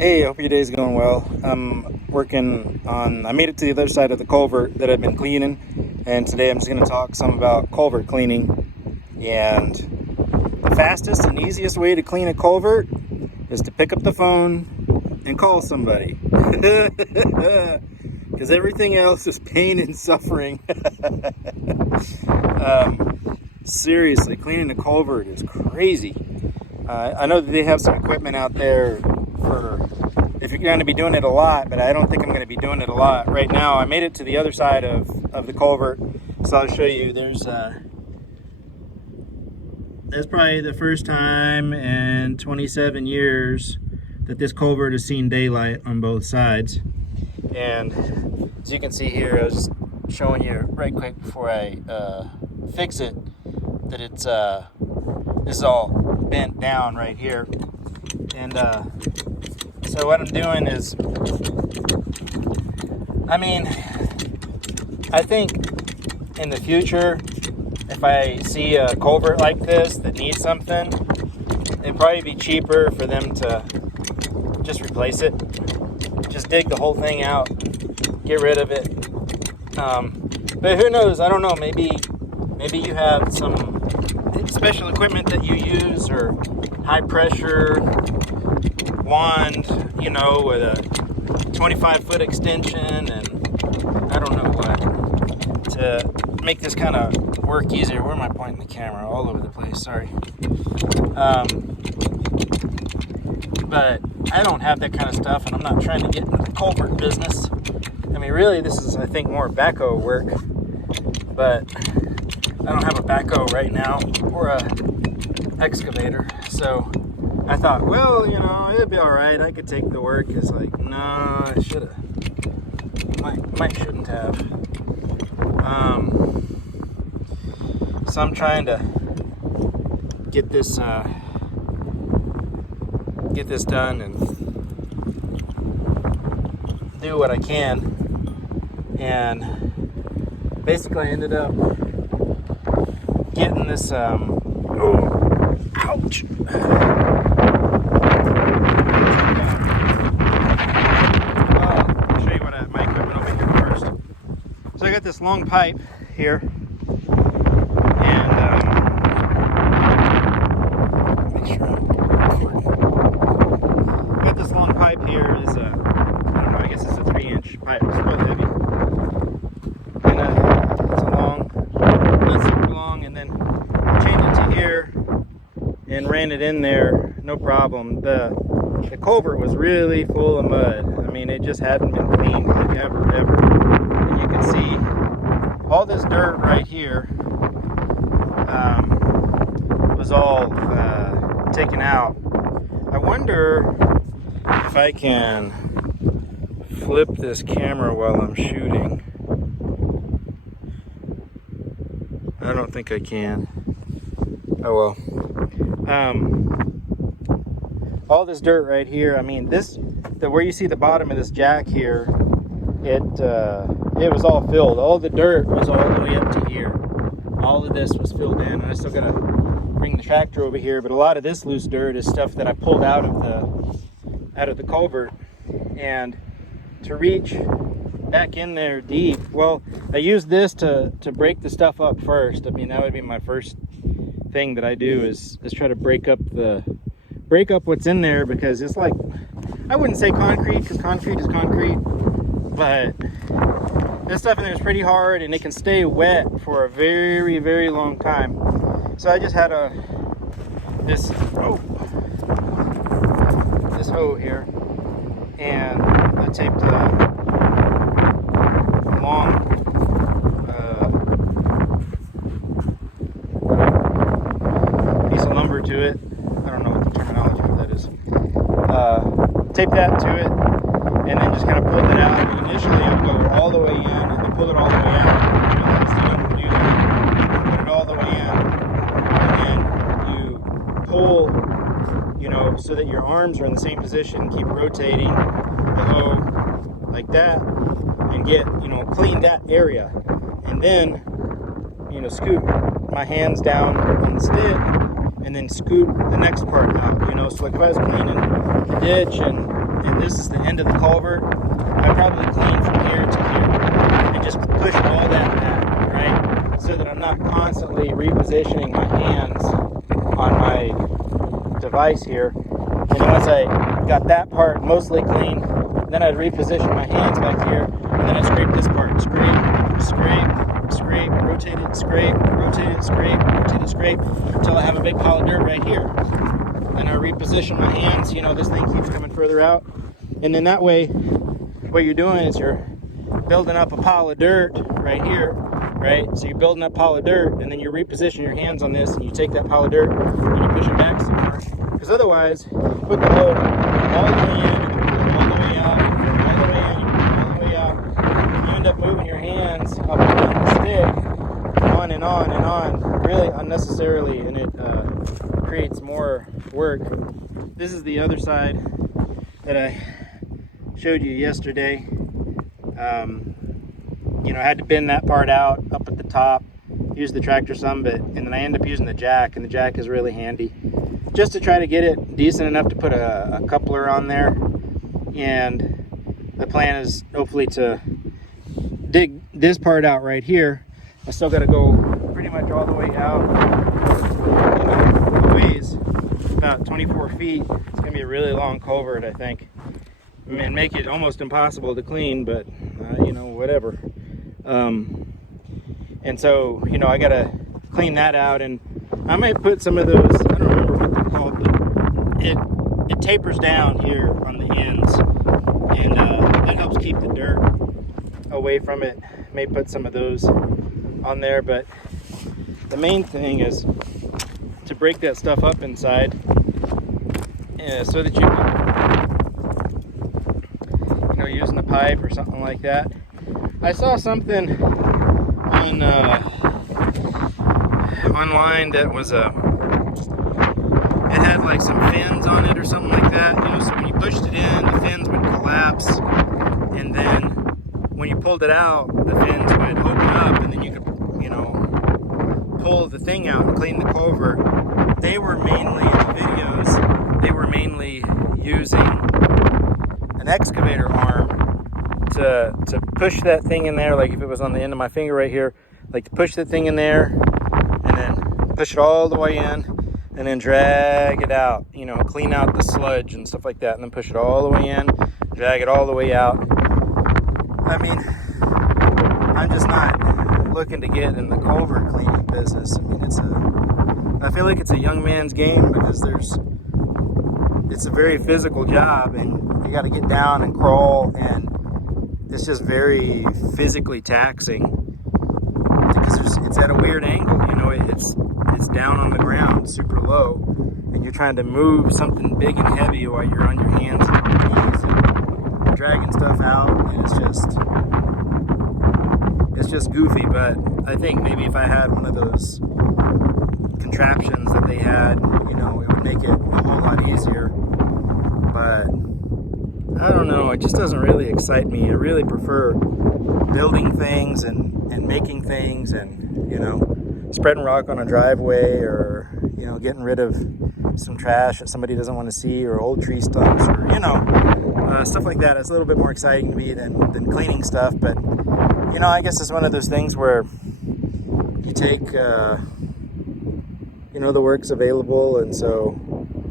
Hey, hope your day's going well. I made it to the other side of the culvert that I've been cleaning, and today I'm just going to talk some about culvert cleaning. And the fastest and easiest way to clean a culvert is to pick up the phone and call somebody. Because everything else is pain and suffering. Seriously, cleaning a culvert is crazy. I know that they have some equipment out there for if you're going to be doing it a lot, but I don't think I'm going to be doing it a lot. Right now, I made it to the other side of the culvert, so I'll show you. That's probably the first time in 27 years that this culvert has seen daylight on both sides. And as you can see here, I was just showing you right quick before I fix it, that this is all bent down right here. And so what I'm doing is, I think in the future, if I see a culvert like this that needs something, it'd probably be cheaper for them to just replace it. Just dig the whole thing out, get rid of it. But who knows? I don't know. Maybe you have some special equipment that you use, or high pressure wand, with a 25-foot extension, and I don't know what, to make this kind of work easier. Where am I pointing the camera? All over the place, sorry. But I don't have that kind of stuff, and I'm not trying to get into the culvert business. Really, this is, I think, more backhoe work, but I don't have a backhoe right now, or a excavator, so I thought, well, it'd be all right. I could take the work. It's like, no, I should have. Shouldn't have. So I'm trying to get this done and do what I can. And basically, I ended up getting this. Ouch. So I got this long pipe here, and make sure I'm recording. I got this long pipe here. Is I don't know. I guess it's a 3-inch pipe. It's real heavy, and it's not super long. And then I chained it to here and ran it in there, no problem. The culvert was really full of mud. It just hadn't been cleaned like ever. And you can see all this dirt right here was all taken out. I wonder if I can flip this camera while I'm shooting. I don't think I can. Oh well. All this dirt right here, where you see the bottom of this jack here, it was all filled. All the dirt was all the way up to here. All of this was filled in, and I still gotta bring the tractor over here, but a lot of this loose dirt is stuff that I pulled out of the culvert. And to reach back in there deep, well, I used this to break the stuff up first. That would be my first thing that I do is try to break up what's in there, because it's like, I wouldn't say concrete, because concrete is concrete, but this stuff in there is pretty hard, and it can stay wet for a very, very long time. So I just had this hoe here, and I taped a long piece of lumber to it. I don't know what the terminology for that is. Tape that to it, and then just kind of pulled it out. And initially, I would go all the way in, and then pull it all the way out. You don't do that. Put it all the way in, and then you pull, so that your arms are in the same position. Keep rotating the hoe like that, and get, clean that area, and then, scoop my hands down on the stick, and then scoop the next part out, so like if I was cleaning the ditch and and this is the end of the culvert, I probably clean from here to here and just push all that back, right? So that I'm not constantly repositioning my hands on my device here. And then once I got that part mostly clean, then I'd reposition my hands back here, and then I'd scrape this part. Scrape, scrape, scrape, rotate it, scrape, rotate it, scrape, rotate it, scrape, until I have a big pile of dirt right here. And I reposition my hands, you know, this thing keeps coming further out. And then that way, what you're doing is you're building up a pile of dirt right here, right? So you're building up a pile of dirt, and then you reposition your hands on this, and you take that pile of dirt, and you push it back some more. Because otherwise, you put the load all the way in, and you pull it all the way out, all the way in, you pull it all the way out. You end up moving your hands up and down the stick, on and on and on, really unnecessarily, and it creates more work. This is the other side that I showed you yesterday. You know, I had to bend that part out up at the top, use the tractor some, and then I end up using the jack, and the jack is really handy just to try to get it decent enough to put a coupler on there. And the plan is hopefully to dig this part out right here. I still got to go pretty much all the way out, you know, the ways about 24 feet. It's gonna be a really long culvert, I think, and make it almost impossible to clean, but you know, whatever. And so, you know, I gotta clean that out, and I might put some of those, I don't remember what they're called, but it tapers down here on the ends, and that helps keep the dirt away from it. May put some of those on there, but the main thing is to break that stuff up inside, so that you can, you know, using a pipe or something like that. I saw something on online that was it had like some fins on it or something like that, you know, so when you pushed it in, the fins would collapse, and then when you pulled it out, the fins would open up, and then you could, you know, pull the thing out and clean the culvert. They were mainly, in the videos, they were mainly using an excavator arm to push that thing in there, like if it was on the end of my finger right here, like to push that thing in there, and then push it all the way in, and then drag it out, you know, clean out the sludge and stuff like that, and then push it all the way in, drag it all the way out. I mean, I'm just not looking to get in the culvert cleaning business. I mean, I feel like it's a young man's game, because it's a very physical job, and you got to get down and crawl, and it's just very physically taxing, because it's at a weird angle, you know, it's down on the ground, super low, and you're trying to move something big and heavy while you're on your hands and knees and dragging stuff out, and it's just goofy. But I think maybe if I had one of those contraptions that they had, you know, it would make it a whole lot easier. But I don't know, it just doesn't really excite me. I really prefer building things and making things, and, you know, spreading rock on a driveway, or, you know, getting rid of some trash that somebody doesn't want to see, or old tree stumps, or, you know, stuff like that. It's a little bit more exciting to me than cleaning stuff. But, you know, I guess it's one of those things where you take, you know, the work's available, and so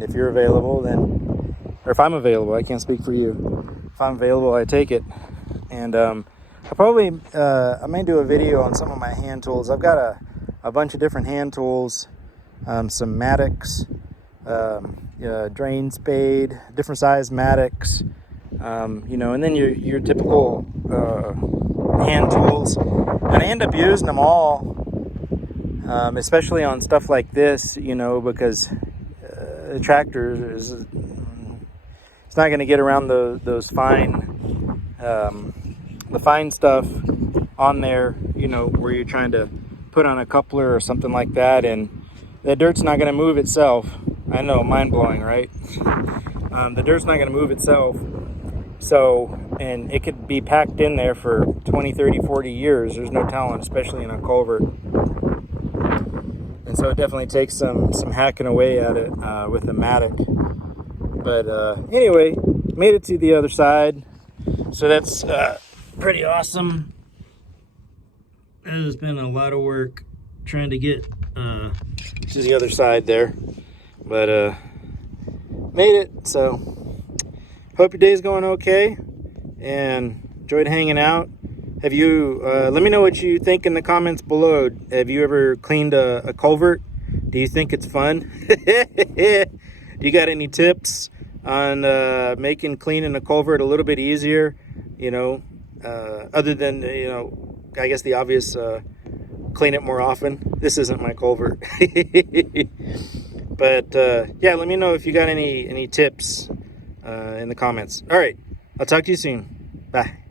if you're available, then, or if I'm available, I can't speak for you. If I'm available, I take it. And I may do a video on some of my hand tools. I've got a bunch of different hand tools, some mattocks, drain spade, different size mattocks, you know, and then your typical hand tools. And I end up using them all, especially on stuff like this, you know, because the tractor it's not going to get around those fine, the fine stuff on there, you know, where you're trying to put on a coupler or something like that, and the dirt's not going to move itself. I know, mind-blowing, right? The dirt's not going to move itself, so, and it could be packed in there for 20, 30, 40 years. There's no telling, especially in a culvert. And so it definitely takes some hacking away at it with a mattock. But anyway, made it to the other side. So that's pretty awesome. It has been a lot of work trying to get to the other side there. But made it. So hope your day's going okay and enjoyed hanging out. Have you, let me know what you think in the comments below. Have you ever cleaned a culvert? Do you think it's fun? Do you got any tips on making cleaning a culvert a little bit easier? You know, other than, you know, I guess the obvious, clean it more often. This isn't my culvert. But yeah, let me know if you got any tips in the comments. All right, I'll talk to you soon. Bye.